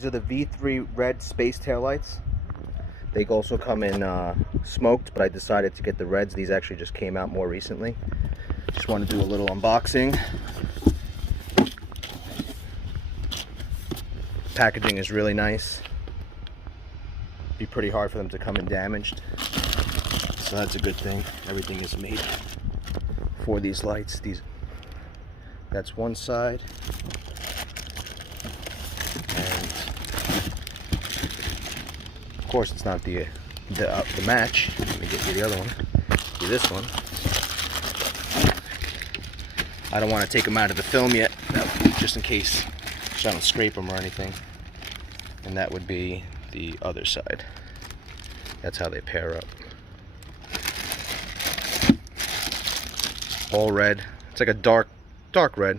These are the V3 red space taillights. They also come in smoked, but I decided to get the reds. These actually just came out more recently. Just want to do a little unboxing. Packaging is really nice. Be pretty hard for them to come in damaged, so that's a good thing. Everything is made for these lights. That's one side, and of course it's not the match. Let me get you the other one. Do this one. I don't want to take them out of the film yet, just in case I don't scrape them or anything. And that would be the other side. That's how they pair up. All red. It's like a dark red,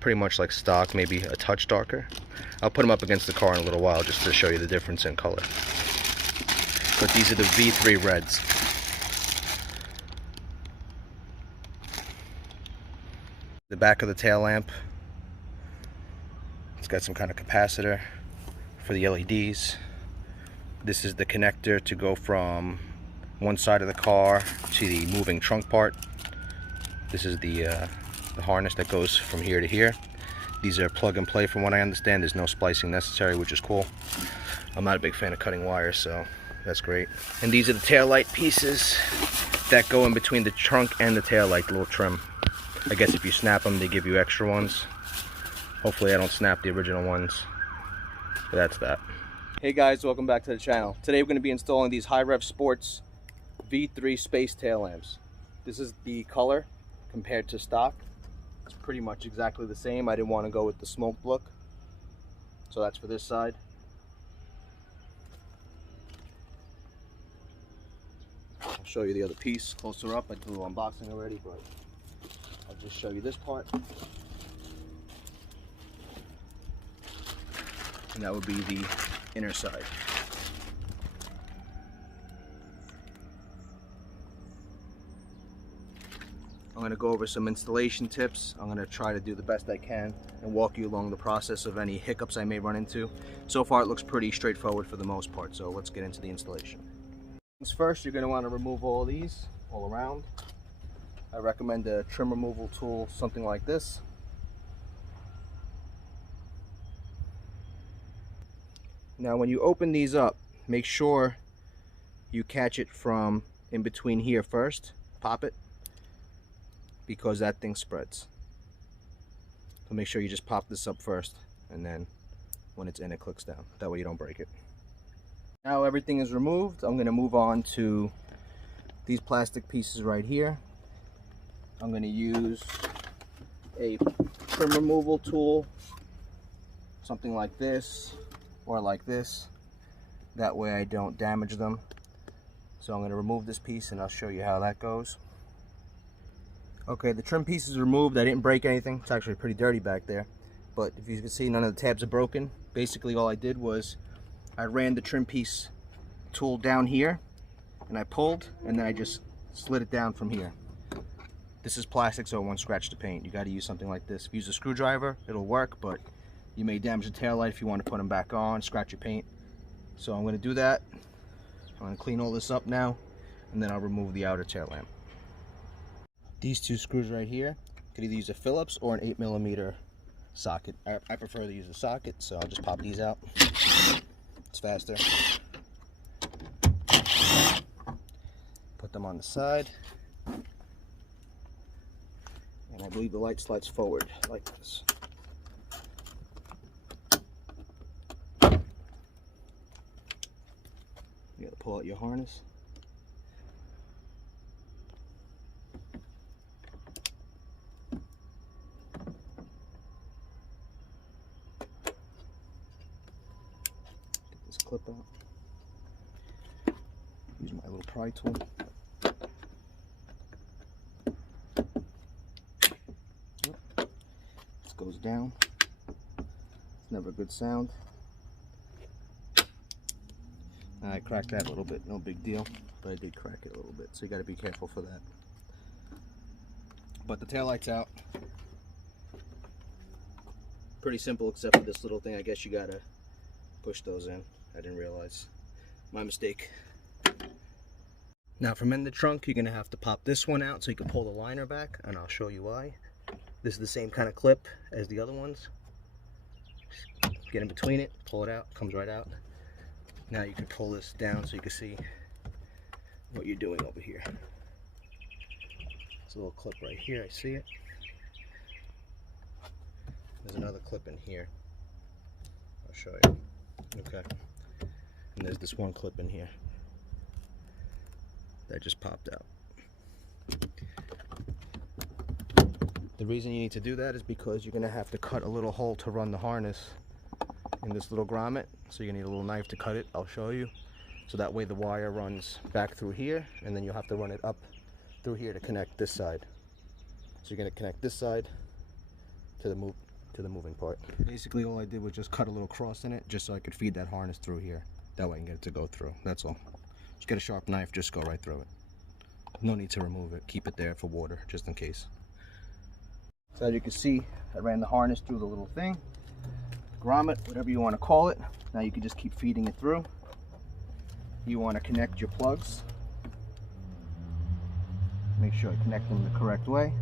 pretty much like stock, maybe a touch darker. I'll put them up against the car in a little while just to show you the difference in color. But these are the V3 reds. The back of the tail lamp, it's got some kind of capacitor for the LEDs. This is the connector to go from one side of the car to the moving trunk part. This is the harness that goes from here to here. These are plug and play from what I understand. There's no splicing necessary, which is cool. I'm not a big fan of cutting wires, so that's great. And these are the tail light pieces that go in between the trunk and the tail light, the little trim. I guess if you snap them, they give you extra ones. Hopefully I don't snap the original ones. But that's that. Hey guys, welcome back to the channel. Today we're going to be installing these High Rev Sports V3 space tail lamps. This is the color compared to stock. It's pretty much exactly the same. I didn't want to go with the smoked look. So that's for this side. I'll show you the other piece closer up. I did a little unboxing already, but I'll just show you this part. And that would be the inner side. I'm going to go over some installation tips. I'm going to try to do the best I can and walk you along the process of any hiccups I may run into. So far it looks pretty straightforward for the most part, so let's get into the installation. First, you're going to want to remove all of these all around. I recommend a trim removal tool, something like this. Now when you open these up, make sure you catch it from in between here first. Pop it, because that thing spreads. So make sure you just pop this up first, and then when it's in, it clicks down. That way you don't break it. Now everything is removed. I'm going to move on to these plastic pieces right here. I'm going to use a trim removal tool, something like this or like this. That way I don't damage them. So I'm going to remove this piece and I'll show you how that goes. Okay, the trim piece is removed. I didn't break anything. It's actually pretty dirty back there. But if you can see, none of the tabs are broken. Basically all I did was I ran the trim piece tool down here and I pulled, and then I just slid it down from here. This is plastic, so it won't scratch the paint. You got to use something like this. If you use a screwdriver, it'll work, but you may damage the taillight if you want to put them back on, scratch your paint. So I'm going to do that. I'm going to clean all this up now, and then I'll remove the outer tail lamp. These two screws right here, you could either use a Phillips or an 8mm socket. I prefer to use a socket, so I'll just pop these out. It's faster. Put them on the side. And I believe the light slides forward like this. You gotta pull out your harness. Get this clip out. Use my little pry tool. This goes down. It's never a good sound. I cracked that a little bit, no big deal, but I did crack it a little bit, so you got to be careful for that. But the taillight's out. Pretty simple, except for this little thing. I guess you got to push those in. I didn't realize. My mistake. Now from in the trunk, you're going to have to pop this one out so you can pull the liner back, and I'll show you why. This is the same kind of clip as the other ones. Just get in between it, pull it out, comes right out. Now you can pull this down so you can see what you're doing over here. There's a little clip right here, I see it. There's another clip in here. I'll show you. Okay. And there's this one clip in here that just popped out. The reason you need to do that is because you're going to have to cut a little hole to run the harness in this little grommet. So you're going to need a little knife to cut it. I'll show you. So that way the wire runs back through here, and then you'll have to run it up through here to connect this side. So you're going to connect this side to the moving part. Basically all I did was just cut a little cross in it just so I could feed that harness through here. That way I can get it to go through. That's all. Just get a sharp knife, just go right through it. No need to remove it. Keep it there for water, just in case. So as you can see, I ran the harness through the little thing. Grommet, whatever you want to call it. Now you can just keep feeding it through. You want to connect your plugs. Make sure I connect them the correct way.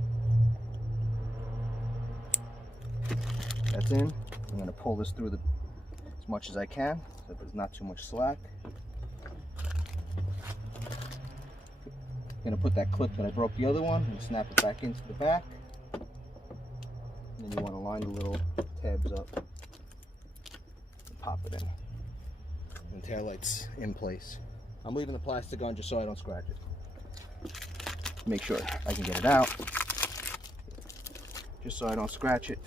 That's in. I'm going to pull this through as much as I can so there's not too much slack. I'm going to put that clip that I broke the other one and snap it back into the back. And then you want to line the little tabs up and pop it in. And taillight's in place. I'm leaving the plastic on just so I don't scratch it. Make sure I can get it out just so I don't scratch it.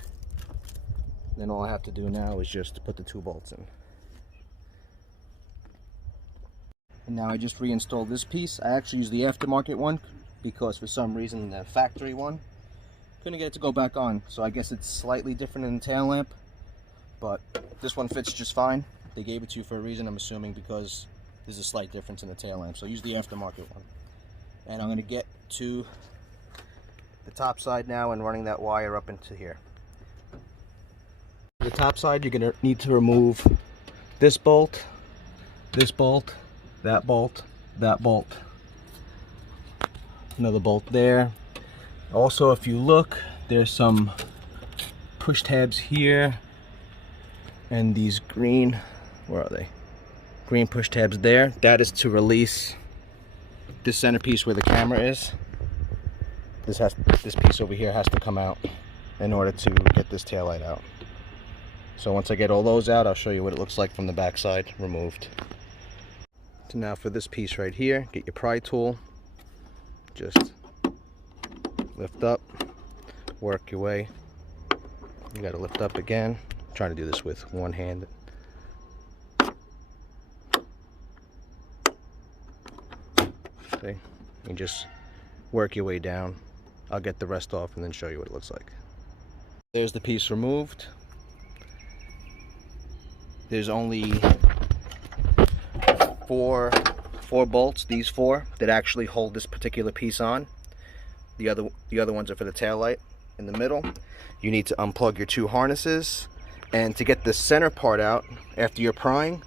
Then all I have to do now is just put the 2 bolts in. And now I just reinstalled this piece. I actually used the aftermarket one because for some reason the factory one couldn't get it to go back on. So I guess it's slightly different in the tail lamp, but this one fits just fine. They gave it to you for a reason, I'm assuming, because there's a slight difference in the tail lamp. So use the aftermarket one. And I'm going to get to the top side now and running that wire up into here. The top side, you're going to need to remove this bolt, that bolt, that bolt, another bolt there. Also, if you look, there's some push tabs here and these green, where are they? Green push tabs there. That is to release this centerpiece where the camera is. This piece over here has to come out in order to get this taillight out. So once I get all those out, I'll show you what it looks like from the back side removed. So now for this piece right here, get your pry tool, just lift up, work your way. You got to lift up again. I'm trying to do this with one hand. See? You just work your way down. I'll get the rest off and then show you what it looks like. There's the piece removed. There's only four bolts, these 4, that actually hold this particular piece on. The other ones are for the tail light. In the middle, you need to unplug your 2 harnesses, and to get the center part out after you're prying,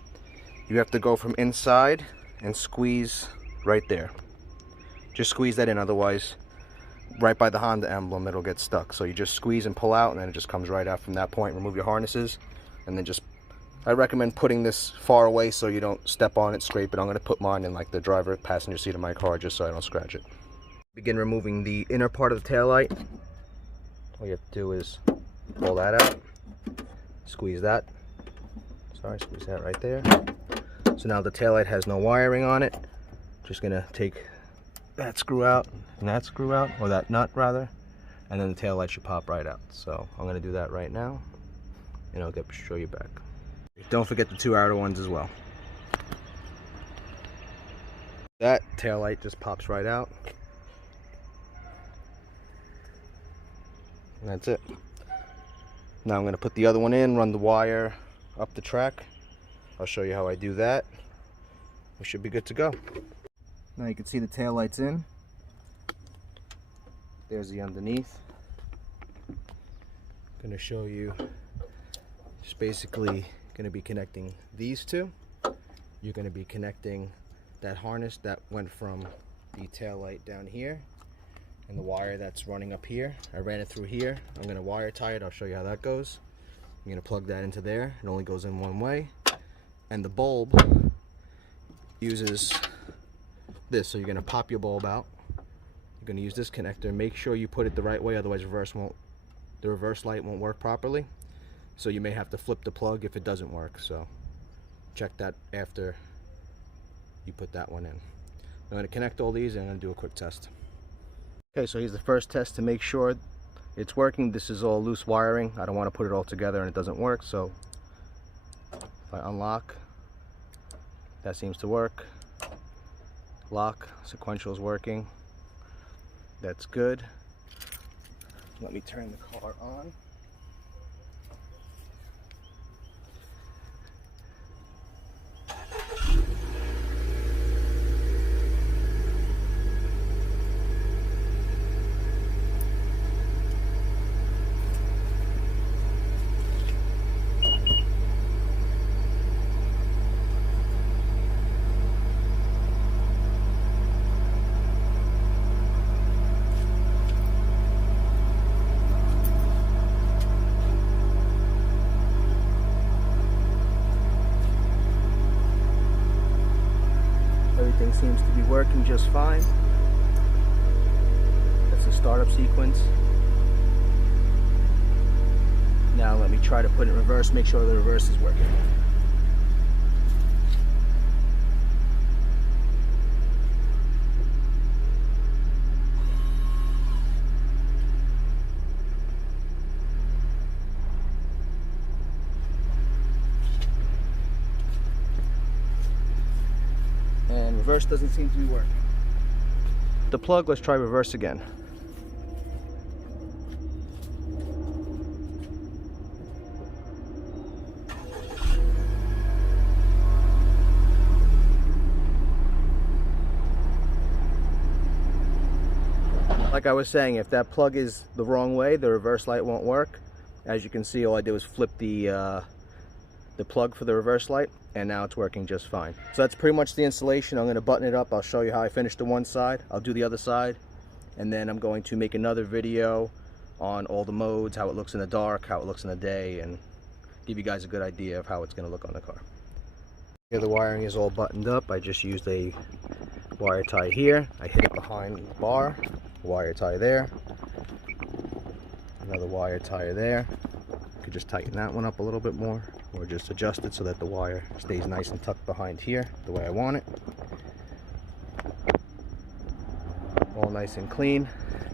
you have to go from inside and squeeze right there. Just squeeze that in, otherwise right by the Honda emblem it'll get stuck. So you just squeeze and pull out, and then it just comes right out from that point. Remove your harnesses, and then just, I recommend putting this far away so you don't step on it, scrape it. I'm going to put mine in like the driver passenger seat of my car just so I don't scratch it. Begin removing the inner part of the taillight. All you have to do is pull that out, squeeze that. Squeeze that right there. So now the taillight has no wiring on it. Just going to take that screw out and that screw out, or that nut rather, and then the taillight should pop right out. So I'm going to do that right now, and I'll show you back. Don't forget the 2 outer ones as well. That taillight just pops right out. And that's it. Now I'm going to put the other one in, run the wire up the track. I'll show you how I do that. We should be good to go. Now you can see the taillight's in. There's the underneath. I'm going to show you, just basically going to be connecting these two. You're going to be connecting that harness that went from the tail light down here and the wire that's running up here. I ran it through here. I'm going to wire tie it. I'll show you how that goes. I'm going to plug that into there. It only goes in one way. And the bulb uses this. So you're going to pop your bulb out. You're going to use this connector. Make sure you put it the right way, otherwise the reverse light won't work properly. So you may have to flip the plug if it doesn't work. So check that after you put that one in. I'm going to connect all these and I'm going to do a quick test. Okay, so here's the first test to make sure it's working. This is all loose wiring. I don't want to put it all together and it doesn't work. So if I unlock, that seems to work. Lock, sequential is working. That's good. Let me turn the car on. Everything seems to be working just fine. That's the startup sequence. Now let me try to put it in reverse, make sure the reverse is working. And reverse doesn't seem to be working. The plug, let's try reverse again. Like I was saying, if that plug is the wrong way, the reverse light won't work. As you can see, all I did was flip the plug for the reverse light, and now it's working just fine. So that's pretty much the installation. I'm going to button it up. I'll show you how I finished the one side. I'll do the other side, and then I'm going to make another video on all the modes, how it looks in the dark, how it looks in the day, and give you guys a good idea of how it's going to look on the car. Here the wiring is all buttoned up. I just used a wire tie here. I hit it behind the bar. Wire tie there. Another wire tie there. You could just tighten that one up a little bit more, or just adjust it so that the wire stays nice and tucked behind here the way I want it. All nice and clean.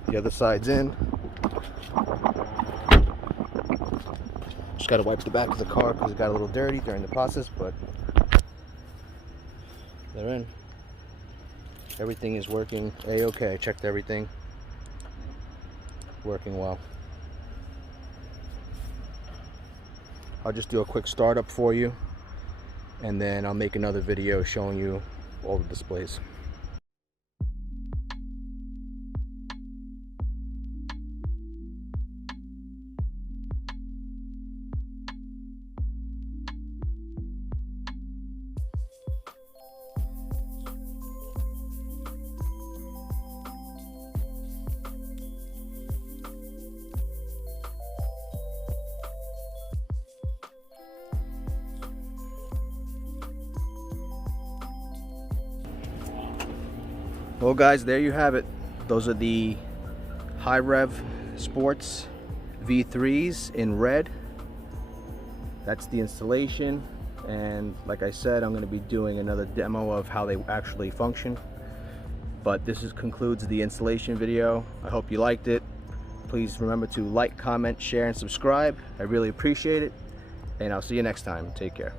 The other side's in. Just got to wipe the back of the car because it got a little dirty during the process, but they're in. Everything is working a-okay. I checked everything. Working well. I'll just do a quick startup for you, and then I'll make another video showing you all the displays. Well guys, there you have it. Those are the High Rev Sports V3s in red. That's the installation, and like I said, I'm going to be doing another demo of how they actually function. But this concludes the installation video. I hope you liked it. Please remember to like, comment, share, and subscribe. I really appreciate it, and I'll see you next time. Take care.